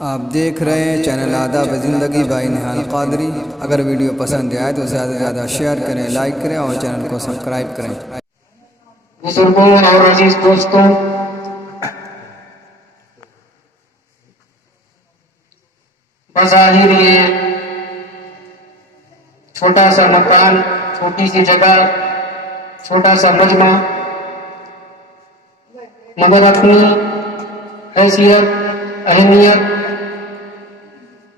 آپ دیکھ رہے ہیں چینل آداب زندگی بائی نہال قادری۔ اگر ویڈیو پسند آئے تو زیادہ سے زیادہ شیئر کریں، لائک کریں اور چینل کو سبسکرائب کریں۔ بزرگوں اور عزیز دوستوں، بظاہر یہ چھوٹا سا مکان، چھوٹی سی جگہ، چھوٹا سا مجمع، مگر اپنی حیثیت، اہمیت،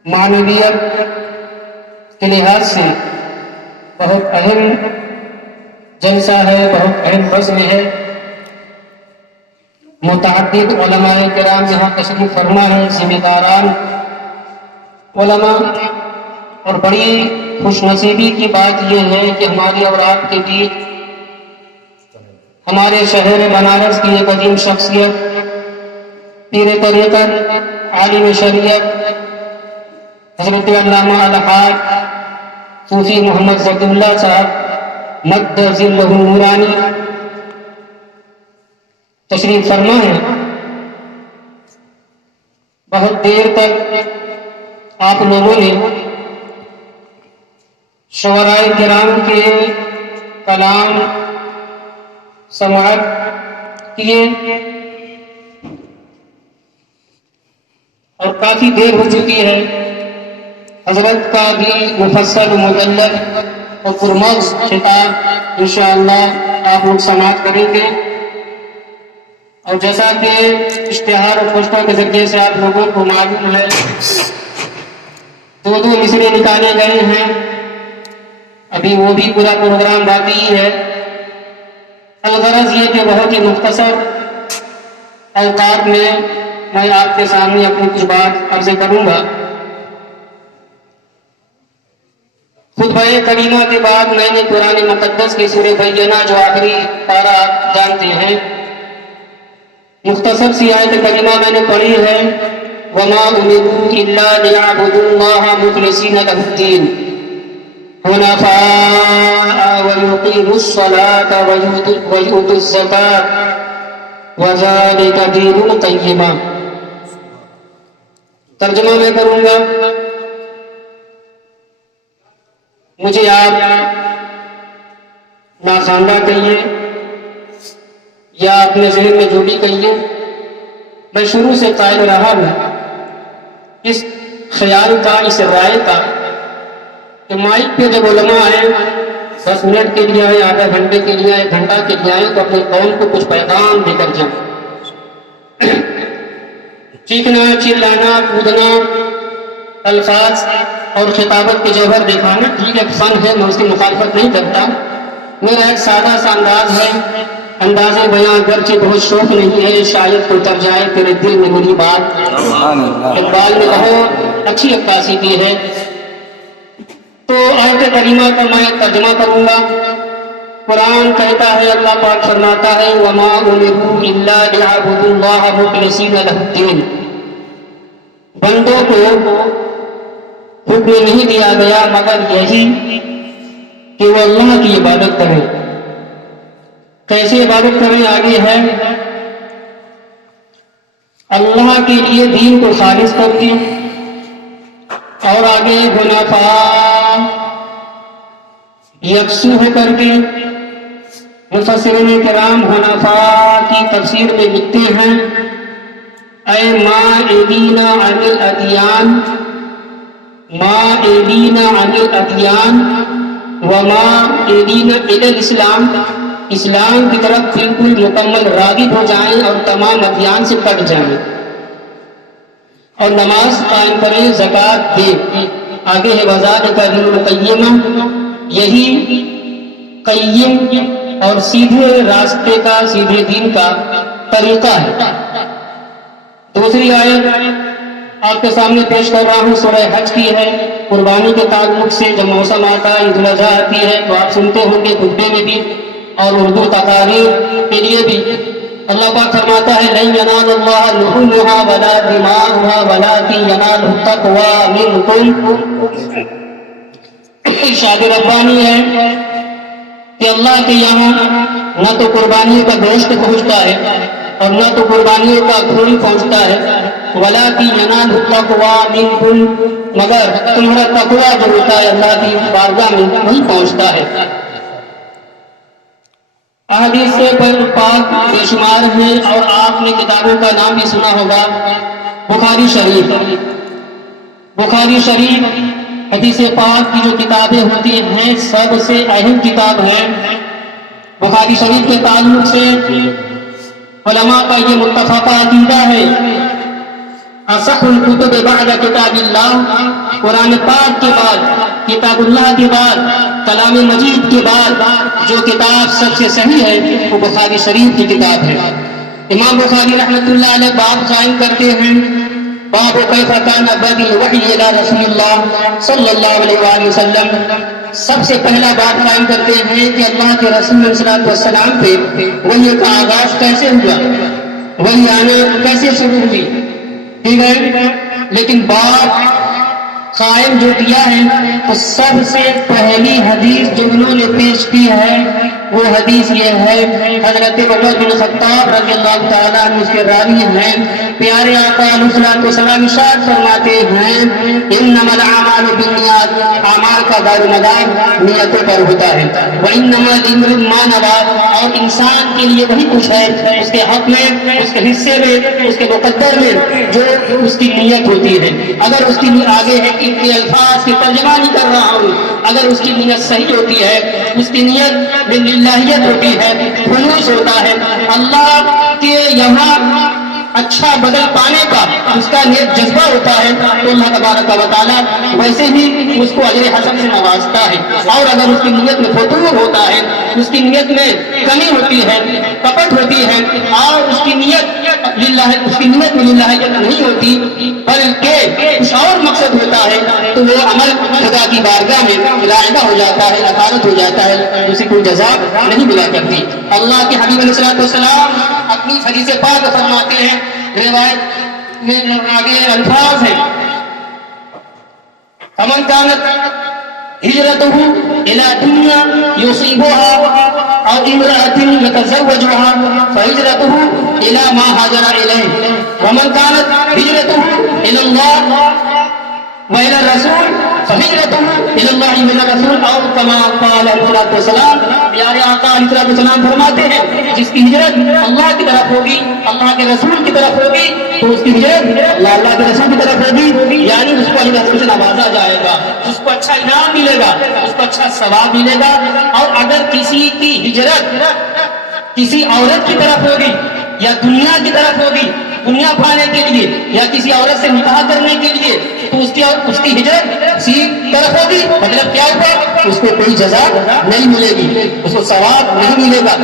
معنویت کے لحاظ سے بہت اہم جلسہ ہے، بہت اہم بزم ہے۔ متعدد علماء کرام یہاں تشریف فرما ہے، ذمہ داران علماء، اور بڑی خوش نصیبی کی بات یہ ہے کہ ہماری اور آپ کے بیچ ہمارے شہر بنارس کی ایک عظیم شخصیت، پیر طریقت، عالم شریعت، حضرت علامہ الحاج صوفی محمد ذکی اللہ صاحب مد ظلہ نورانی تشریف فرما ہے۔ بہت دیر تک آپ لوگوں نے شعراء کرام کے کلام سماعت کیے اور کافی دیر ہو چکی ہے۔ حضرت کا بھی مفصل مجلد اور پرمغز خطاب انشاءاللہ آپ لوگ سماعت کریں گے، اور جیسا کہ اشتہار اور پوسٹر کے ذریعے سے آپ لوگوں کو معلوم ہے، دو مصرے نکالے گئے ہیں، ابھی وہ بھی پورا پروگرام باقی ہی ہے۔ الغرض یہ کہ بہت ہی مختصر اوقات میں میں آپ کے سامنے اپنی کچھ بات عرض کروں گا۔ خطبہ کریمہ کے بعد میں نے قرآن مقدس کی سورہ بینہ جو آخری پارہ آپ جانتے ہیں، مختصر سی آیت کریمہ میں نے پڑھی ہے، وَمَا أُمِرُوا إِلَّا لِيَعْبُدُوا اللَّهَ مُخْلِصِينَ لَهُ الدِّينَ حُنَفَاءَ وَيُقِيمُوا الصَّلَاةَ وَيُؤْتُوا الزَّكَاةَ وَذَلِكَ دِينُ الْقَيِّمَةِ۔ ترجمہ میں کروں گا۔ مجھے آپ ناخواندہ کہیے یا اپنے ذہن میں جو بھی کہیے، میں شروع سے قائل رہا ہوں اس خیال کا، اس رائے کا کہ مائک پہ جب علماء آئے، 10 منٹ کے لیے آئے، آدھا گھنٹے کے لیے آئے، گھنٹہ کے لیے آئے، تو اپنے قوم کو کچھ پیغام دے کر جائیں۔ چیخنا، چلانا، کودنا، الفاظ اور خطابت کے جوہر دکھانا ٹھیک ہے، فن ہے، میں اس کی مخالفت نہیں کرتا۔ میرا ایک سادہ سا انداز ہے، انداز بیاں اگرچہ بہت شوق نہیں ہے، شاید کوئی تر جائے تیرے دل میں میری بات۔ اقبال نے بہت اچھی عکاسی کی ہے۔ تو آیت کریمہ کا میں ترجمہ کروں گا۔ قرآن کہتا ہے، اللہ پاک فرماتا ہے، وَمَا أُمِرُوا إِلَّا لِيَعْبُدُوا اللَّهَ مُخْلِصِينَ لَهُ الدِّينَ۔ بندوں کو حکم نہیں دیا گیا مگر یہی کہ وہ اللہ کی عبادت کریں۔ کیسے عبادت کریں؟ آگے ہے، اللہ کے لیے دین کو خالص کر کے، اور آگے حنفاء یکسو ہو کر کے۔ مفسرین کرام حنفاء کی تفسیر میں لکھتے ہیں، اے مائلین عن الادیان، مائلین عن الادیان ومائلین الی الاسلام، اسلام کی طرف بالکل مکمل راغب ہو جائیں اور تمام ادیان سے کٹ جائیں، اور نماز قائم کریں، زکوٰۃ دیں۔ آگے ہے وَذَلِكَ دِينُ الْقَيِّمَةِ، یہی قیم اور سیدھے راستے کا، سیدھے دین کا طریقہ ہے۔ دوسری آیت آپ کے سامنے پیش کر رہا ہوں، سورہ حج کی ہے۔ قربانی کے تعلق سے جب موسم آتا ہے، عید الاضحیٰ آتی ہے، تو آپ سنتے ہوں گے خطبے میں بھی اور اردو تقاریر کے لیے بھی۔ اللہ پاک فرماتا ہے، لَن يَنَالَ اللَّهَ لُحُومُهَا وَلَا دِمَاؤُهَا وَلَٰكِن يَنَالُهُ التَّقْوَىٰ مِنكُمْ۔ ارشاد ربانی ہے کہ اللہ کے یہاں نہ تو قربانی کا گوشت پہنچتا ہے، اور نہ تو قربانیوں کا خون پہنچتا ہے، وَلَٰكِن يَنَالُهُ التَّقْوَىٰ مِنكُمْ، مگر تمہارا تقویٰ جو ہوتا ہے اللہ کی بارگاہ میں وہی پہنچتا ہے۔ احادیث سے پاک بے شمار ہیں اور آپ نے کتابوں کا نام بھی سنا ہوگا۔ بخاری شریف، بخاری شریف حدیث پاک کی جو کتابیں ہوتی ہیں سب سے اہم کتاب ہے۔ بخاری شریف کے تعلق سے علماء کا یہ متفقہ عقیدہ ہے، اصح الکتب بعد کتاب اللہ، قرآن پاک کے بعد، کتاب اللہ کے بعد، کلام مجید کے بعد جو کتاب سب سے صحیح ہے وہ بخاری شریف کی کتاب ہے۔ امام بخاری رحمۃ اللہ علیہ باب قائم کرتے ہیں، باب کیف کان بدء الوحی الی رسول اللہ صلی اللہ علیہ وآلہ وسلم۔ سب سے پہلا باب قائم کرتے ہیں کہ اللہ کے رسول صلی اللہ علیہ وسلم پہ وحی کا آغاز کیسے ہوا، وحی آنا کیسے شروع ہوئی، ٹھیک ہے۔ لیکن باب قائم جو کیا ہے تو سب سے پہلی حدیث جو انہوں نے پیش کی ہے وہ حدیث یہ ہے، حضرت عمر بن خطاب رضی اللہ تعالیٰ عنہ اس کے راوی ہیں، پیارے آقا علیہ الصلوۃ والسلام ارشاد فرماتے ہیں انما الاعمال بالنیات، اعمال کا دار و مدار نیتوں پر ہوتا ہے، وانما لامرئ ما نوى، اور انسان کے لیے وہی کچھ ہے اس کے حق میں، اس کے حصے میں، اس کے مقدر میں جو اس کی نیت ہوتی ہے۔ اگر اس کی نیت آگے ہے کہ کے الفاظ کی ترجمہ نہیں کر رہا ہوں، اگر اس کی نیت صحیح ہوتی ہے، اس کی نیت من للہیت ہوتی ہے، خلوص ہوتا ہے، اللہ کے یہاں اچھا بدل پانے کا اس کا نیت جذبہ ہوتا ہے تو اللہ تبارک و تعالیٰ ویسے ہی اس کو اجر حسن سے نوازتا ہے۔ اور اگر اس کی نیت میں فتور ہوتا ہے، اس کی نیت میں کمی ہوتی ہے، کپٹ ہوتی ہے، اور اس کی نیت للہ، اس کی نیت میں للہیت نہیں ہوتی بلکہ کچھ اور مقصد ہوتا ہے تو وہ عمل خدا کی بارگاہ میں رائگاں ہو جاتا ہے، اثارت ہو جاتا ہے، اسے کوئی جزا نہیں ملا کرتی۔ اللہ کے حبیب علیہ الصلوۃ والسلام اپنی حدیث پاک فرماتے ہیں، روایت میں آگے الفاظ ہیں، فمن كانت ہجرته الى دنیا یصیبها او امرأة يتزوجها فہجرته الى ما هاجر الیہ، ومن كانت ہجرته الى اللہ وإلى الرسول فہجرته إلى الله من الرسول، اور كما قال علیہ السلام، پیارے آقا علیہ السلام فرماتے ہیں جس کی ہجرت اللہ کی طرف ہوگی، اللہ کے رسول کی طرف ہوگی تو اس کی ہجرت اللہ کے رسول کی طرف ہوگی، یعنی اس کو علیہ السلام سے نوازا جائے گا، اس کو اچھا انعام ملے گا، اس کو اچھا ثواب ملے گا۔ اور اگر کسی کی ہجرت کسی عورت کی طرف ہوگی یا دنیا کی طرف ہوگی، دنیا پانے کے لیے یا کسی عورت سے نکاح کرنے کے لیے، تو اس کی ہجرت اسی طرف ہوگی، مطلب کیا ہوگا، اس کو کوئی جزا نہیں ملے گی، اس کو ثواب نہیں ملے گا۔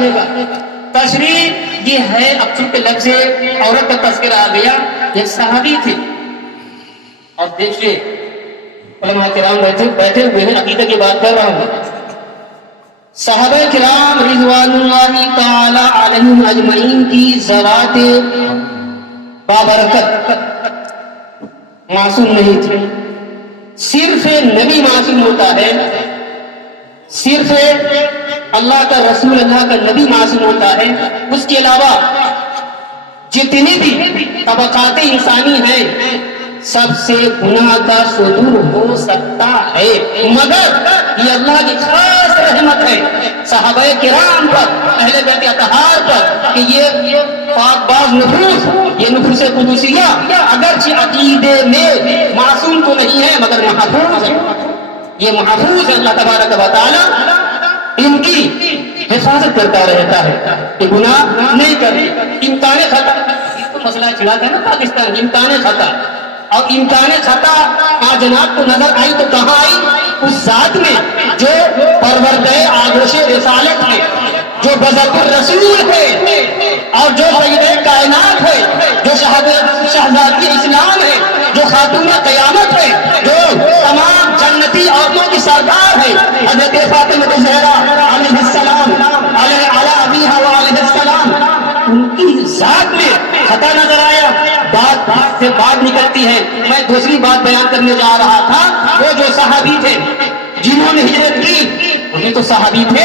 تشریح یہ ہے، اب چونکہ لفظ عورت کا تذکرہ آ گیا، ایک صحابی تھے، اور دیکھیے علماء کرام بیٹھے ہوئے ہیں، عقیدہ کی بات کر رہا ہوں، صحابہ کرام رضوان اللہ تعالی علیہم اجمعین کی ذرات بابرکت معصوم نہیں تھے۔ صرف نبی معصوم ہوتا ہے، صرف اللہ کا رسول، اللہ کا نبی معصوم ہوتا ہے، اس کے علاوہ جتنی بھی طبقات انسانی ہیں سب سے گناہ کا صدور ہو سکتا ہے، مگر یہ اللہ کی خاص رحمت ہے صحابہ کرام پر، اہل بیت اطہار پر، کہ یہ پاک باز نفوس، یہ نفوس قدسیہ اگرچہ عقیدے میں معصوم تو نہیں ہے مگر محفوظ ہے، یہ محفوظ ہے، اللہ تبارک و تعالی ان کی حفاظت کرتا رہتا ہے کہ گناہ نہیں کرتے۔ امکان خطا، اس کو مسئلہ چھڑاتا ہے نا پاکستان، امکان خطا، اور امکان خطا جناب کو نظر آئی تو کہاں آئی؟ اس ذات میں جو پروردہ آغوش رسالت ہے، جو بذات الرسول ہے، اور جو سید کائنات ہے، جو شہزادی اسلام ہے، جو خاتون قیامت ہے، جو تمام جنتی عورتوں کی سردار ہے، حضرت فاطمہ زہرا علیہ السلام، علی ابیہا وعلیہ السلام، ان کی ذات میں خطا نظر آیا، بات سے بات نکلتی ہے۔ میں دوسری بات بیان کرنے جا رہا تھا، وہ جو صحابی تھے جنہوں نے ہجرت کی، یہ تو صحابی تھے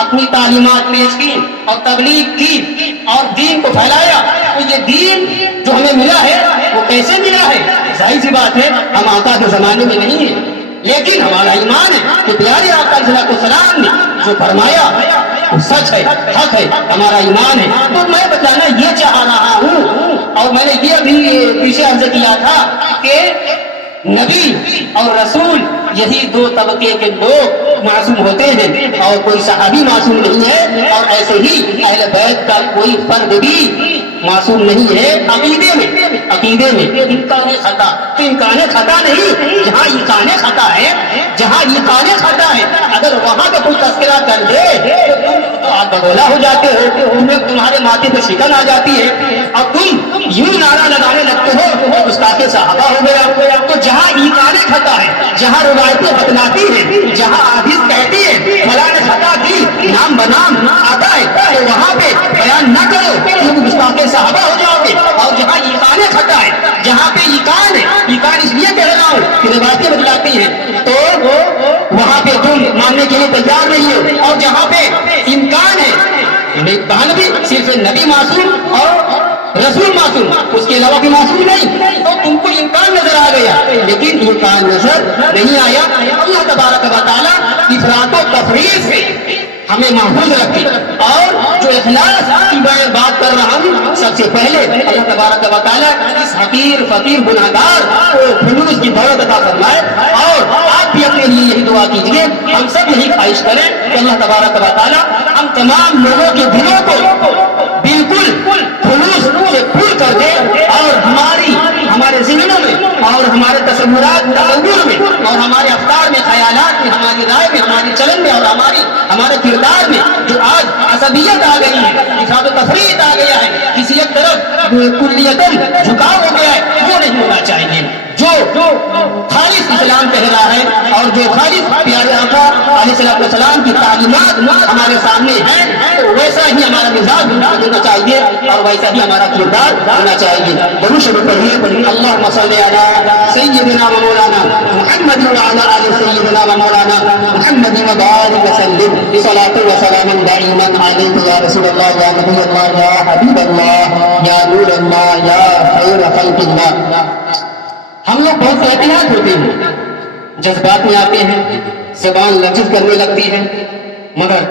اپنی تعلیمات پیش کی اور تبلیغ کی اور دین کو پھیلایا تو یہ دین جو ہمیں ملا ہے وہ کیسے ملا ہے؟ ظاہر سی بات ہے ہم آقا کے زمانے میں نہیں ہیں، لیکن ہمارا ایمان ہے کہ پیارے آقا صلی اللہ علیہ وسلم نے جو فرمایا وہ سچ ہے، حق ہے، ہمارا ایمان ہے۔ تو میں بتانا یہ چاہ رہا ہوں، اور میں نے یہ ابھی پیچھے عرض کیا تھا کہ نبی اور رسول یہی دو طبقے کے لوگ معصوم ہوتے ہیں اور کوئی صحابی معصوم نہیں ہے، اور ایسے ہی اہل بیت کا کوئی فرد بھی معصوم نہیں ہے عقیدے میں امکان خطا تو امکان خطا نہیں، جہاں امکان خطا ہے، جہاں امکان خطا ہے اگر وہاں کا کوئی تذکرہ کر دے تو تم آپ بگولا ہو جاتے ہو، تمہارے ماتھے پہ شکن آ جاتی ہے اور تم یوں نعرہ لگانے لگتے ہو گستاخ صحابہ ہو گیا۔ تو جہاں امکان خطا ہے، جہاں روایتیں بتلاتی ہیں، جہاں حدیث کہتی ہے فلاں نے خطا کی نام بنام آتا ہے تو وہاں پہ بیان نہ کرو کیونکہ گستاخ صحابہ ہو جاؤ گے، اور جہاں ایقان خطا ہے، جہاں پہ ایقان ہے، ایقان اس لیے کہہ رہا ہوں کہ روایتیں بتلاتی ہیں تو وہاں پہ تم ماننے کے لیے تیار نہیں ہو، اور جہاں پہ امکان ہے کہاں بھی صرف نبی معصوم اور رسول معصوم، اس کے علاوہ بھی معصوم نہیں، تو تم کو امکان نظر آ گیا لیکن امکان نظر نہیں آیا۔ اللہ تبارک و تعالیٰ افراط و تفریط سے ہمیں محفوظ رکھے، اور جو اخلاص کی میں بات کر رہا ہوں سب سے پہلے اللہ تبارک و تعالیٰ اس حقیر فقیر گناہگار کو خلوص کی دولت عطا فرمائے، اور آپ بھی اپنے لیے یہی دعا کیجیے، ہم سب یہی خواہش کریں کہ اللہ تبارک و تعالیٰ ہم تمام لوگوں کے دلوں کو بالکل خلوص سے پھول کر دے، اور ہمارے ذہنوں میں اور ہمارے تصور میں اور ہمارے افکار میں، خیالات میں، ہماری رائے میں، ہماری چلن میں اور ہمارے کردار میں جو آج عصبیت آ گئی ہے، افراط و تفریط آ گیا ہے، کسی ایک طرف کلیتاً جھکاؤ ہو گیا ہے، وہ نہیں ہونا چاہیے۔ جو خالص اسلام کہہ رہا ہے اور جو خالص پیارے آقا علیہ السلام کی تعلیمات ہمارے سامنے ہیں تو ویسا ہی ہمارا مزاج ہونا چاہیے اور ویسا ہی ہمارا کردار ہونا چاہیے۔ درود شریف پڑھیے، اللہم صلی علی سیدنا و مولانا محمد وعلی آل سیدنا و مولانا محمد وبارک وسلم صلاۃ و سلام دائما علیک یا رسول اللہ، یا نبی اللہ، یا حبیب اللہ، یا نور اللہ، یا خیر خلق اللہ۔ ہم لوگ بہت احتیاط ہوتے ہیں، جذبات میں آتے ہیں، زبان لرزش کرنے لگتی ہے، مگر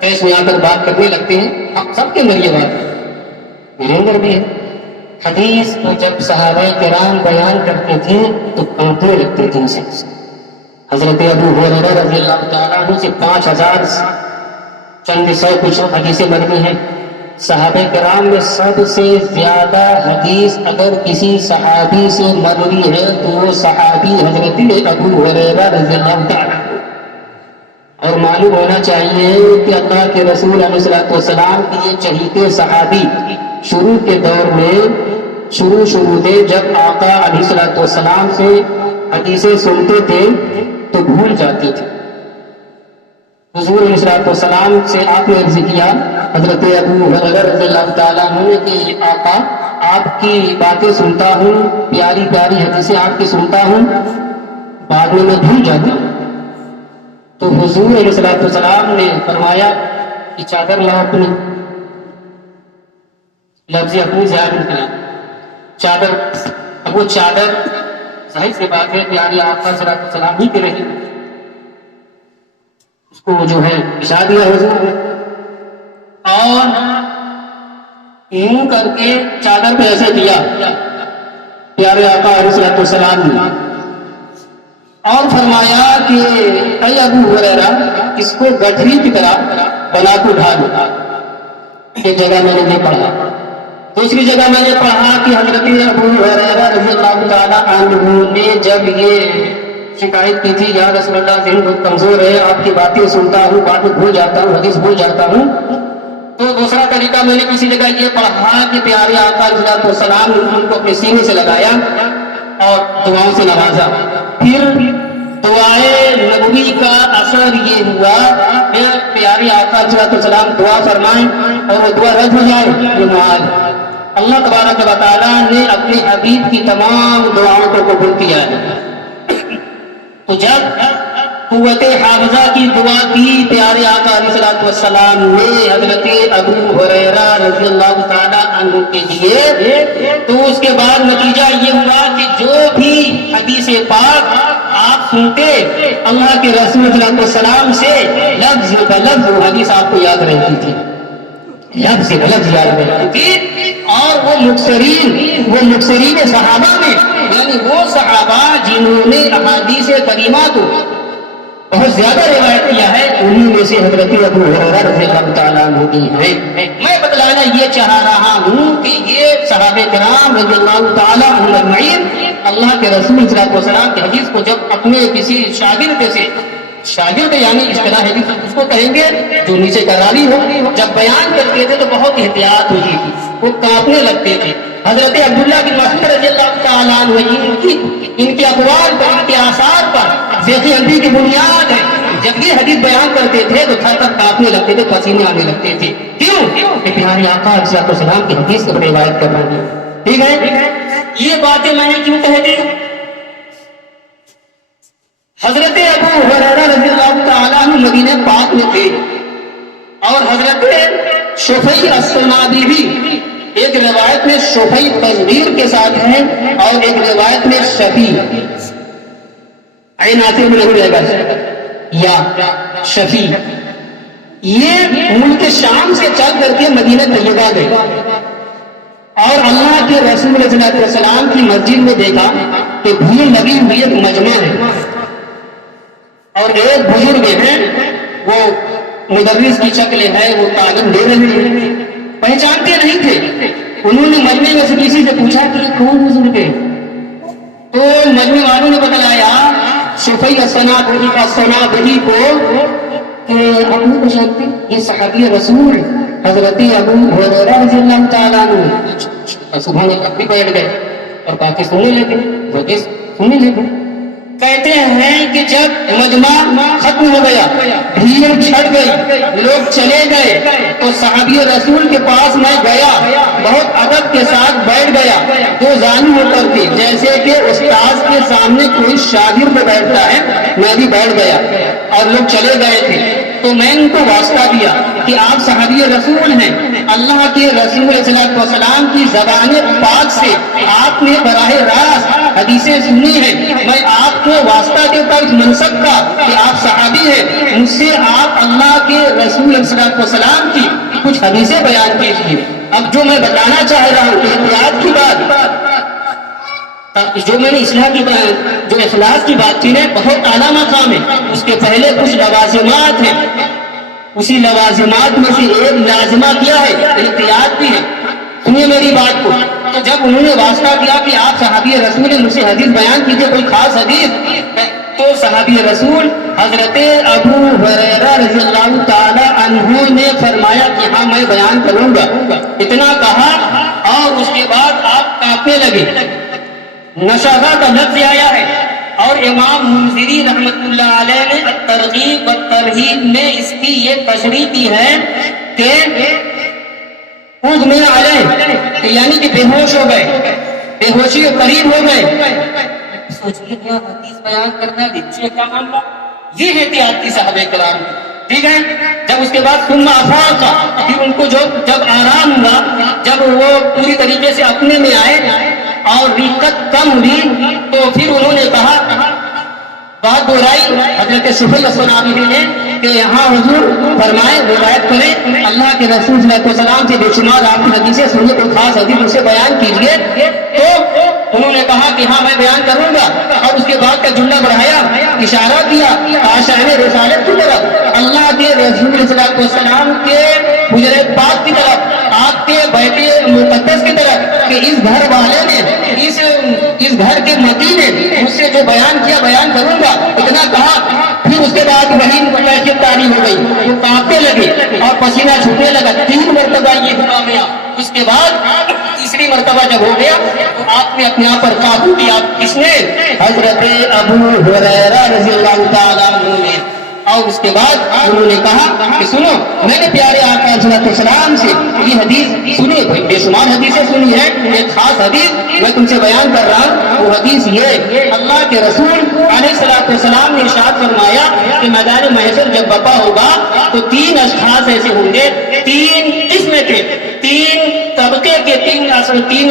پیش میں آ کر بات کرنے لگتے ہیں۔ ہم سب کے اندر یہ بات ہے، میرے اندر بھی ہے۔ حدیث کو جب صحابہ کرام بیان کرتے تھے تو کانپنے لگتے تھے اسے۔ حضرت ابو ہریرہ رضی اللہ تعالیٰ عنہ سے 5000 چند سو کچھ حدیثیں مروی ہیں۔ صحابہ کرام میں سب سے زیادہ حدیث اگر کسی صحابی سے مروی ہے تو وہ صحابی حضرت ابو ہریرہ رضی اللہ تعالیٰ عنہ۔ اور معلوم ہونا چاہیے کہ اللہ کے رسول علیہ السلام کی یہ چہیتے صحابی شروع کے دور میں شروع میں جب آقا علیہ السلام سے حدیثیں سنتے تھے تو بھول جاتے تھے۔ حضور علیہ السلام سے آپ نے عرض کیا حضرت ابو ہریرہ رضی اللہ تعالیٰ عنہ کہ آقا آپ کی باتیں سنتا ہوں، پیاری پیاری حدیثیں آپ کی سنتا ہوں، بعد میں بھول جاتا ہوں۔ تو حضور علیہ السلام نے فرمایا کہ چادر لاؤ اپنی، لفظ اپنی زیادہ نکلا چادر۔ اب وہ چادر ظاہر سی بات ہے پیاری آقا صلی اللہ علیہ وسلم ہی کے رہی، اس کو جو ہے بچھا دیا حضور نے، اور یوں کر کے چادر پہ ایسے دیا پیارے آقا علیہ السلام نے، اور فرمایا کہ اے ابو ہریرہ اس کو گٹھری کی طرح بنا کے اٹھا دو۔ ایک جگہ میں نے یہ پڑھا، دوسری جگہ میں نے پڑھا کہ حضرت ابو ہریرہ رضی اللہ تعالیٰ عنہ نے جب یہ شکایت کی تھی یا رسول اللہ ذہن بہت کمزور ہے، آپ کی باتیں سنتا ہوں بعد میں بھول جاتا ہوں، حدیث بھول جاتا ہوں، تو دوسرا طریقہ میں نے کسی جگہ یہ پڑھا کہ پیارے آقا علیہ السلام نے ان کو اپنے سینے سے لگایا اور دعاؤں سے نوازا۔ پھر دعائے نبوی کا اثر یہ ہوا کہ پیارے آقا علیہ السلام دعا فرمائیں اور وہ دعا رد ہو جائے، یہ محال۔ اللہ تبارک و تعالیٰ نے اپنے حبیب کی تمام دعاؤں کو قبول کیا ہے۔ تو جب قوت حافظہ کی دعا کی پیارے آقا علیہ الصلوۃ والسلام نے حضرت ابو ہریرہ رضی اللہ تعالی عنہ کے لیے، تو اس کے بعد نتیجہ یہ ہوا کہ جو بھی حدیث پاک آپ سنتے اللہ کے رسول صلی اللہ علیہ وسلم سے لفظ بلفظ وہ حدیث آپ کو یاد رہتی تھی، لفظ بلفظ یاد رہتی تھی۔ اور وہ مکثرین صحابہ میں، یعنی وہ صحابہ جنہوں نے احادیث کریمہ کو بہت زیادہ روایت کیا ہے، انہی میں سے حضرت ابو ہریرہ رضی اللہ تعالیٰ عنہ بھی ہیں۔ میں بتلانا یہ چاہ رہا ہوں کہ یہ صحابہ کرام رضی اللہ تعالیٰ عنہ اجمعین اللہ کے رسول صلی اللہ علیہ وسلم کی حدیث کو جب اپنے کسی شاگرد یعنی اصطلاح حدیث اس کو کہیں گے جو نیچے کا راوی ہو، جب بیان کرتے تھے تو بہت احتیاط ہوتی تھی، وہ کانپنے لگتے تھے۔ حضرت عبداللہ بن مسعود رضی اللہ تعالیٰ عنہ ان کے اقوال پر، ان کے آثار پر فقہ حدیث کی بنیاد ہے۔ جب یہ حدیث بیان کرتے تھے تو تھر تھر کانپنے لگتے تھے، پسینے آنے لگتے تھے۔ کیوں؟ کہ پیارے آقا علیہ الصلوۃ والسلام کی حدیث کو روایت کر رہے ہیں۔ ٹھیک ہے، یہ باتیں میں نے کیوں کہہ دی؟ حضرت ابو ہریرہ رضی اللہ تعالیٰ عنہ مدینہ پاک میں تھے، اور حضرت شفیع الصنابی بھی، ایک روایت میں شفیع تصغیر کے ساتھ ہیں اور ایک روایت میں شفیع عین آتے میں نہیں رہے گا یا شفیع، یہ ملک شام سے چل کر کے مدینہ طیبہ گئے اور اللہ کے رسول صلی اللہ علیہ وسلم کی مسجد میں دیکھا کہ بھیڑ لگی ہوئی ایک مجمع ہے، اور ایک بزرگ ہیں، وہ مدرس کی شکل ہے، وہ تعلیم دے رہے ہیں، پہچانتے نہیں تھے۔ انہوں نے مجمع میں سے کسی سے پوچھا کہ کون بزرگ ہے، تو مجمع والوں نے بتلایا شفیع الصنابحی کو کہ آپ نہیں پہچانتے، یہ صحابی رسول حضرت ابو ہریرہ رضی اللہ تعالیٰ عنہ۔ سبحان اللہ، بھی بیٹھ گئے اور باقی سننے لگے، وہ سننے لگے۔ کہتے ہیں کہ جب مجمع ختم ہو گیا، بھیڑ چھٹ گئی، لوگ چلے گئے، تو صحابی رسول کے پاس میں گیا، بہت ادب کے ساتھ بیٹھ گیا، دو زانو ہو کر کے، جیسے کہ استاذ کے سامنے کوئی شاگرد بیٹھتا ہے، میں بھی بیٹھ گیا، اور لوگ چلے گئے تھے، تو میں ان کو واسطہ دیا کہ آپ صحابی رسول ہیں، اللہ کے رسول صلی اللہ علیہ وسلم کی زبان پاک سے آپ نے براہ راست حدیثیں سنی ہیں، میں آپ کو واسطہ دیتا اس منصب کا کہ آپ صحابی ہیں، مجھ سے آپ اللہ کے رسول صلی اللہ علیہ وسلم کی کچھ حدیثیں بیان کیجیے۔ اب جو میں بتانا چاہ رہا ہوں احتیاط کی بات، جو میں نے جو اخلاص کی بات کی نا، بہت اعلیٰ مقام ہے، اس کے پہلے کچھ لوازمات ہیں، اسی لوازمات میں سے ایک لازمہ کیا ہے، احتیاط بھی ہے۔ سنیے میری بات کو، تو جب انہوں نے واسطہ کیا کہ آپ صحابی رسول ہیں، مجھ سے حدیث بیان کیجیے، کوئی خاص حدیث، تو صحابی رسول حضرت ابو ہریرہ رضی اللہ تعالی عنہ نے فرمایا کہ ہاں میں بیان کروں گا، اتنا کہا اور اس کے بعد آپ کانپنے لگے۔ نشاغہ کا لفظ آیا ہے، اور امام منذری رحمت اللہ علیہ نے الترغیب والترہیب میں اس کی یہ تشریح کی ہے کہ اغمی علیہ، یعنی کہ بے ہوش ہو گئے، بے ہوشی کے قریب ہو گئے۔ سوچیے کیا حدیث بیان کرنا بچے کا معاملہ، یہ احتیاط کی صحابہ کرام، ٹھیک ہے۔ جب اس کے بعد ثم افاق، پھر ان کو جب آرام ہوا، جب وہ پوری طریقے سے اپنے میں آئے اور رقت کم ہوئی، تو پھر انہوں نے کہا، بات دہرائی حضرت شفیع الصنابحی نے کہ یہاں حضور فرمائے روایت کریں، اللہ کے رسول صلی اللہ علیہ وسلم سے بے شمار آپ کی حدیثیں سنیے، کوئی خاص حدیث اسے بیان کیجیے۔ تو انہوں نے کہا کہ ہاں میں بیان کروں گا، اور اس کے بعد کا جملہ بڑھایا، اشارہ کیا آشان رسالت کی طرف، اللہ کے رسول صلی اللہ علیہ وسلم کے حجرہ پاک کی طرف، آپ کے بیت مقدس کی طرف، کہ اس گھر والے نے، اس گھر کے متی نے مجھ سے جو بیان کیا بیان کروں گا، اتنا کہا۔ پھر اس کے بعد وہی کیفیت طاری ہو گئی، وہ کانپنے لگے اور پسینہ چھوٹنے لگا، 3 مرتبہ یہ ہوا گیا۔ اس کے بعد تیسری مرتبہ جب ہو گیا تو آپ نے اپنے آپ پر قابو کیا، کس نے؟ حضرت ابو ہریرہ رضی اللہ تعالیٰ عنہ نے۔ اور اس کے بعد انہوں نے کہا کہ سنو میں نے پیارے آقا صلی اللہ علیہ وسلم سے یہ حدیث سنی، بے شمار حدیثیں سنی ہے، ایک خاص حدیث میں تم سے بیان کر رہا ہوں۔ وہ حدیث یہ اللہ کے رسول علیہ السلام نے ارشاد فرمایا کہ میدان محشر جب بپا ہوگا تو 3 اشخاص ایسے ہوں گے، 3 قسم کے، 3 طبقے کے، 3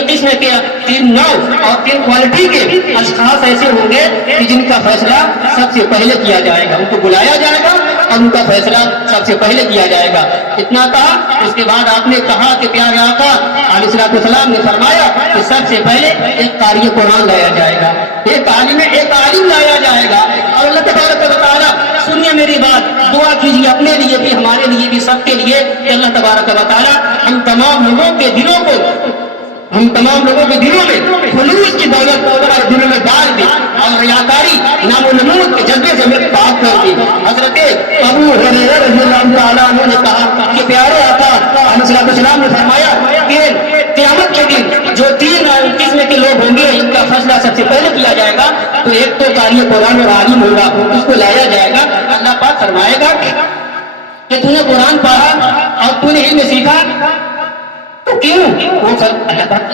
قسم کے، 3 نوع اور 3 کوالٹی کے اشخاص ایسے ہوں گے کہ جن کا فیصلہ سب سے پہلے کیا جائے گا، ان کو بلایا جائے گا اور ان کا فیصلہ سب سے پہلے کیا جائے گا۔ اتنا کہا، اس کے بعد آپ نے کہا کہ پیارے آقا علیہ السلام نے فرمایا کہ سب سے پہلے ایک قاری قرآن لایا جائے گا، ایک عالم لایا جائے گا، اور اللہ تبارک و تعالیٰ سنیے میری بات، دعا کیجیے اپنے لیے بھی، ہمارے لیے بھی، سب کے لیے کہ اللہ تبارک و تعالیٰ ہم تمام لوگوں کے دلوں میں خلوص کی دولت ہمارے دلوں میں ڈال دے اور ریاکاری، نام و نمود کے جذبے سے ہمیں پاک کر دے۔ حضرت ابو ہریرہ رضی اللہ تعالیٰ عنہ نے کہا کہ پیارے آقا علیہ السلام نے فرمایا کہ قیامت کے دن جو 3 قسم کے لوگ ہوں گے ان کا فیصلہ سب سے پہلے کیا جائے گا، تو ایک تو قاری قرآن اور عالم ہوگا، اس کو لایا جائے گا۔ اللہ پاک فرمائے گا کہ تو نے قرآن پڑھا اور تو نے علم سیکھا، تو کیوں؟ وہ اللہ تعالیٰ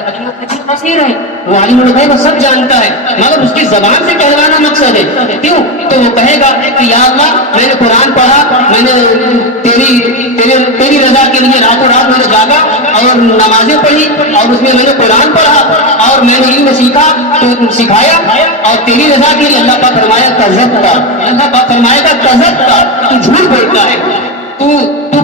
ہے، وہ عالم الغیب سب جانتا ہے، مگر اس کی زبان سے کہلانا مقصد ہے، کیوں؟ تو وہ کہے گا کہ یا اللہ میں نے قرآن پڑھا، میں نے تیری رضا کے لیے راتوں رات میں نے جاگا اور نمازیں پڑھی اور اس میں نے قرآن پڑھا اور میں نے علم سیکھا، تو سکھایا اور تیری رضا کے لیے اللہ پاک فرمایا کذبتا، اللہ پاک فرمائے گا کذبتا، تو جھوٹ بولتا ہے، تو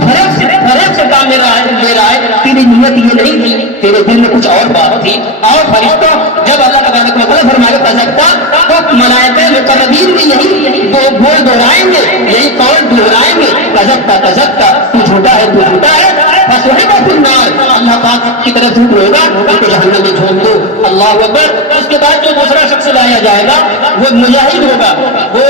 فریب سے کام لے رہا ہے، تیری نیت یہ نہیں تھی، تیرے دل میں کچھ اور بات تھی۔ اور فرشتوں جب اللہ تبارک و تعالیٰ فرمائے گا کذبتا، تو ملائکہ مقربین بھی یہی بول دہرائیں گے، یہی قول دہرائیں گے، کذبتا، تو جھوٹا ہے، بس وہی بات اللہ پاک کی طرف جھوٹ ہوگا، ان کو جہنم میں جھونک دو۔ اللہ اکبر۔ اس کے بعد جو دوسرا شخص لایا جائے گا وہ مجاہد ہوگا، وہ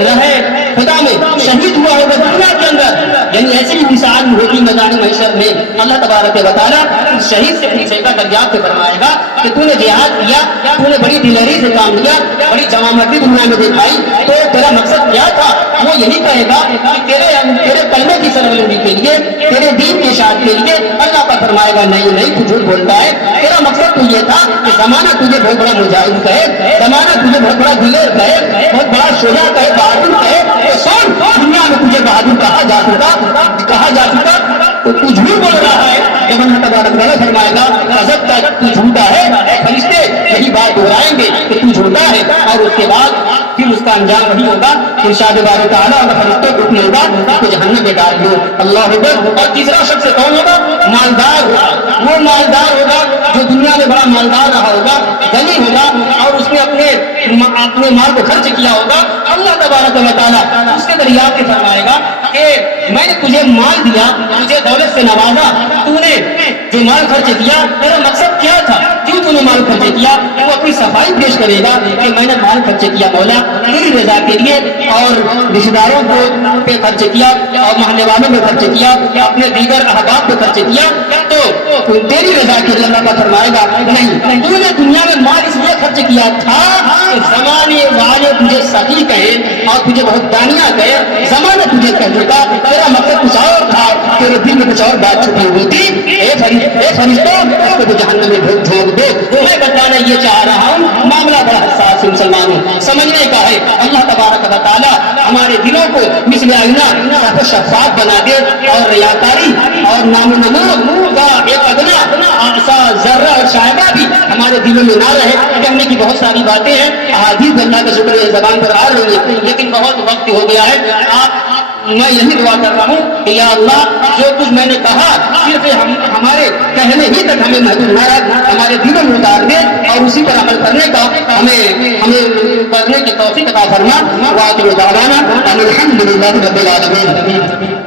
رہے خدا میں شہید ہوا ہوگا دنیا کے اندر، یعنی ایسی بھی مثال ہوگی میدان محشر میں۔ اللہ تبارک و تعالیٰ شہید سے پوچھے گا، دریافت سے فرمائے گا کہ تو نے جہاد کیا، تو نے بڑی دلیری سے کام لیا، بڑی جمامتی دنیا میں دکھائی، تو تیرا مقصد کیا تھا؟ وہ یہی کہے گا کہ تیرے کلمے کی سربلندی کے لیے، تیرے دین کے اشاعت کے لیے۔ اللہ کا فرمائے گا نہیں، تو جھوٹ بولتا ہے، تیرا مقصد تو یہ تھا کہ زمانہ تجھے بہت بڑا مجاہد کہے، زمانہ تجھے بہت بڑا دلیر کہے، بہت بڑا شجاع کہے، بہادر کہے، تو سن دنیا میں تجھے بہادر کہا جا چکا، تو تو جھوٹ بول رہا ہے۔ جب اللہ تبارک و تعالیٰ فرمائے گا کذبتا، تو جھوٹا ہے، فرشتے یہی بات دہرائیں گے کہ تو جھوٹا ہے، اور اس کے بعد پھر اس کا انجام وہی ہوگا، ارشاد باری تعالیٰ اور فرشتوں کو حکم ہوگا اس کو جہنم میں ڈال دو۔ اللہ اکبر۔ اور تیسرا شخص کون ہوگا؟ مالدار ہوگا۔ وہ مالدار ہوگا جو دنیا میں بڑا مالدار رہا ہوگا، غنی ہوگا، اور اس نے اپنے مال کو خرچ کیا ہوگا۔ اللہ تبارک و تعالیٰ اس کے دریافت فرمائے گا کہ میں نے تجھے مال دیا، تجھے دولت سے نوازا، تو نے جو مال خرچ کیا تیرا مقصد کیا تھا؟ کیوں تو نے مال خرچ کیا؟ وہ اپنی صفائی پیش کرے گا کہ میں نے مال خرچ کیا مولا تیری رضا کے لیے، اور رشتہ داروں کو پہ خرچ کیا، اور محلے والوں میں خرچ کیا، اپنے دیگر احباب پہ خرچ کیا، تو تیری رضا کے لیے اللہ کا فرمائے گا نہیں، تو نے دنیا میں مال اس لیے خرچ کیا تھا کہ زمانے والے تجھے سخی کہے اور تجھے بہت دانیہ کہے، زمانہ تجھے کہنے کا، تیرا مقصد کچھ اور تھا، تیرے دل میں کچھ اور بات چھپی ہوئی تھی۔ اے فرشتوں اس کو جہنم میں جھونک دو۔ میں بتانا یہ چاہ رہا ہوں، معاملہ بڑا حساس ہے مسلمانوں، سمجھنے کا ہے۔ اللہ تبارک و تعالیٰ ہمارے دلوں کو مثل آئینہ شفاف بنا دے، اور ریاکاری اور نام و نمود کا ایک ادنا ذرہ اور شائبہ بھی ہمارے دلوں میں نہ رہے۔ کہنے کی بہت ساری باتیں ہیں، احادیث اللہ کا شکر ہے زبان پر آ رہی ہے، لیکن بہت وقت ہو گیا ہے۔ میں یہی دعا کر رہا ہوں کہ یا اللہ جو کچھ میں نے کہا صرف ہمارے کہنے ہی تک ہمیں محدود نہ رکھ، ہمارے دلوں میں اتار دے، اور اسی پر عمل کرنے کا ہمیں کرنے کی توفیق عطا فرما۔ وآخر دعوانا ان الحمد للہ رب العالمین۔